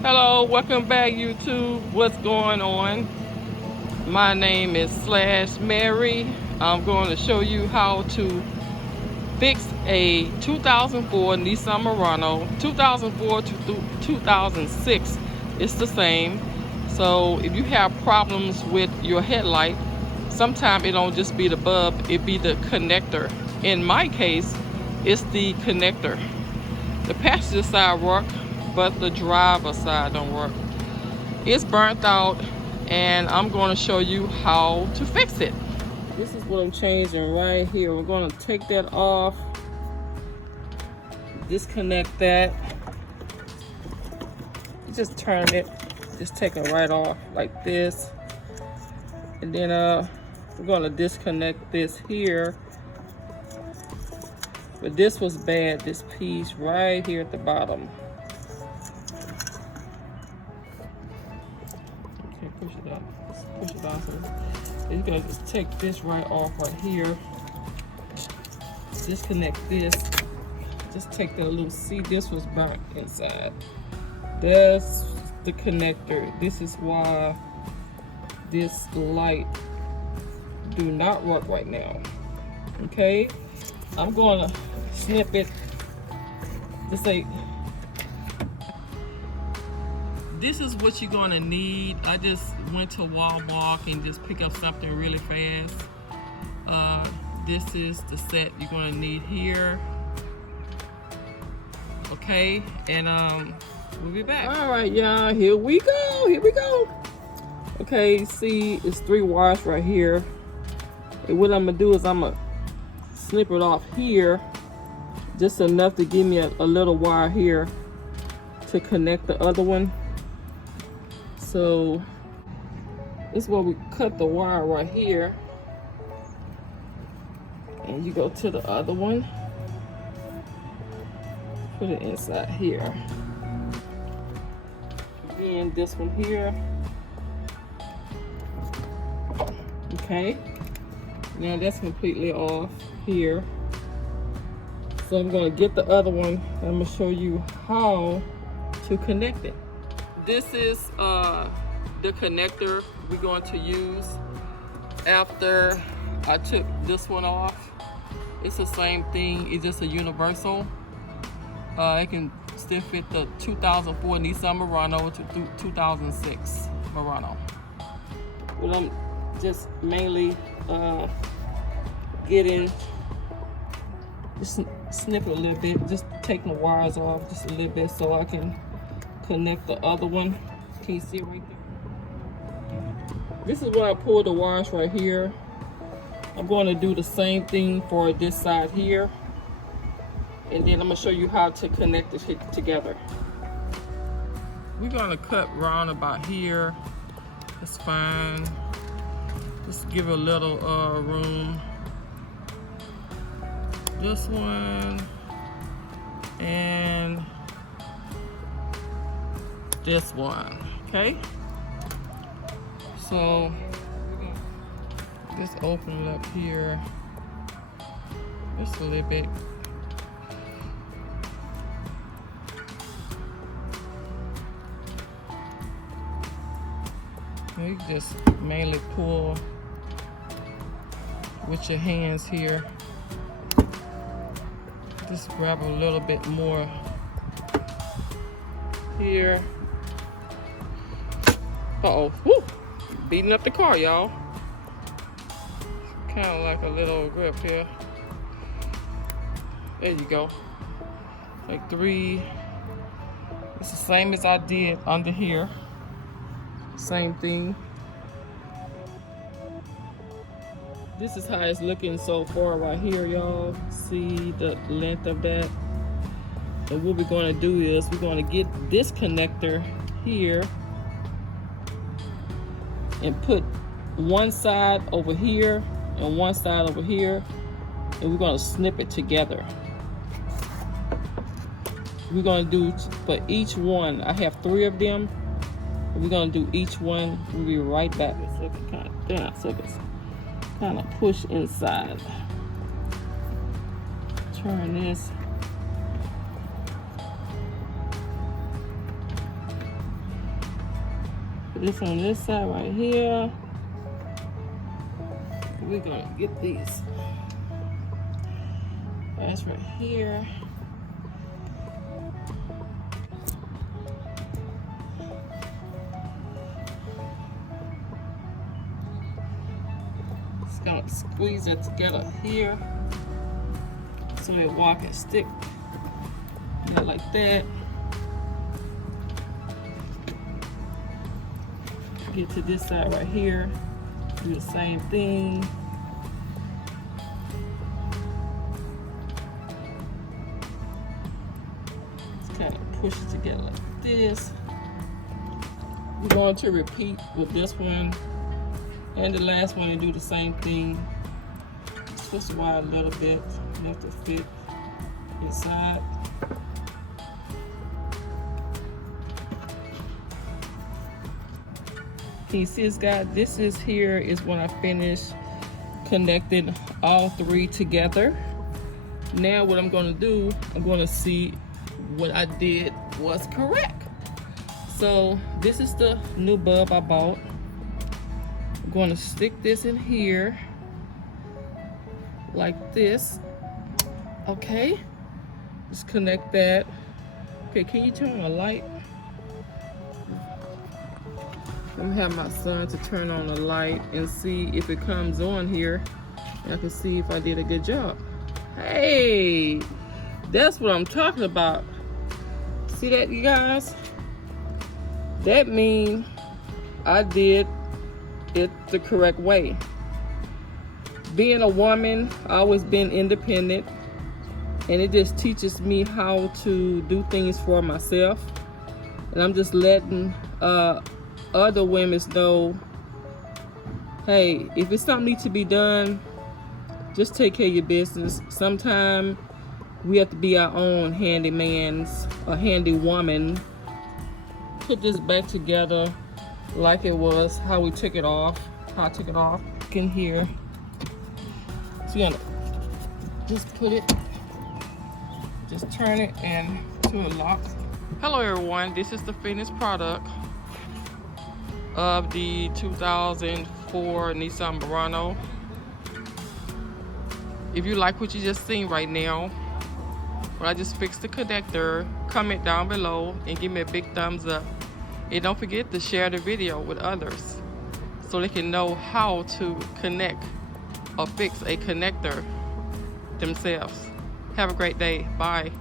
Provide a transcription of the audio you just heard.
Hello, welcome back YouTube. What's going on? My name is Slash Mary. I'm going to show you how to fix a 2004 Nissan Murano. 2004 to 2006, it's the same. So if you have problems with your headlight, sometimes it don't just be the bulb, it be the connector. In my case, it's the connector. The passenger side work, but the driver side don't work. It's burnt out, and I'm going to show you how to fix it. This is what I'm changing right here. We're going to take that off, disconnect that, just turn it, just take it right off like this, and then we're going to disconnect this here. But this was bad, this piece right here at the bottom. Okay, push it up. Push it off. So you gotta just take this right off right here. Disconnect this. Just take that little, see, this was burnt inside. That's the connector. This is why this light do not work right now. Okay, I'm gonna snip it. Just like, this is what you're gonna need. I just went to Walmart and just pick up something really fast. This is the set you're gonna need here. Okay, and we'll be back. All right, y'all, here we go. Okay, see, it's 3 wires right here. And what I'm gonna do is I'm gonna snip it off here, just enough to give me a little wire here to connect the other one. So this is where we cut the wire right here, and you go to the other one, put it inside here, and this one here. Okay, now that's completely off here. So I'm going to get the other one, and I'm going to show you how to connect it. This is the connector we're going to use after I took this one off. It's the same thing, it's just a universal. It can still fit the 2004 Nissan Murano to 2006 Murano. Well, I'm just mainly getting, just snip it a little bit, just taking the wires off just a little bit so I can connect the other one. Can you see right there? This is where I pull the wires right here. I'm going to do the same thing for this side here, and then I'm going to show you how to connect this together. We're going to cut round about here. That's fine. Just give it a little room. This one and this one. Okay, so just open it up here just a little bit. You just mainly pull with your hands here. Just grab a little bit more here. Uh-oh, whoo! Beating up the car, y'all. Kind of like a little grip here. There you go. Like 3. It's the same as I did under here. Same thing. This is how it's looking so far right here, y'all. See the length of that? And what we're going to do is we're going to get this connector here and put one side over here and one side over here, and we're going to snip it together. We're going to do for each one. I have 3 of them. We're going to do each one. We'll be right back. So kind of push inside. Turn this. Put this on this side right here. We're gonna get these. That's right here. Just gonna squeeze it together here so it walk and stick. Yeah, like that. Get to this side right here. Do the same thing. Just kind of push it together like this. We're going to repeat with this one and the last one and do the same thing. Twist it wide a little bit enough to fit inside. Can you see this, guys? This is here is when I finished connecting all three together. Now what I'm gonna do, I'm gonna see what I did was correct. So this is the new bulb I bought. I'm gonna stick this in here like this. Okay, just connect that. Okay, can you turn on the light? I'm gonna have my son to turn on the light and see if it comes on here, and I can see if I did a good job. Hey, that's what I'm talking about. See that, you guys? That means I did it the correct way. Being a woman, I always been independent, and it just teaches me how to do things for myself. And I'm just letting other women know, hey, if it's something need to be done, just take care of your business. Sometimes we have to be our own handymans or handy woman. Put this back together like it was how we took it off. How I took it off in here. So you're gonna just put it, just turn it and to a lock. Hello everyone, this is the finished product of the 2004 Nissan Murano. If you like what you just seen right now, when I just fixed the connector, comment down below and give me a big thumbs up. And don't forget to share the video with others so they can know how to connect or fix a connector themselves. Have a great day. Bye.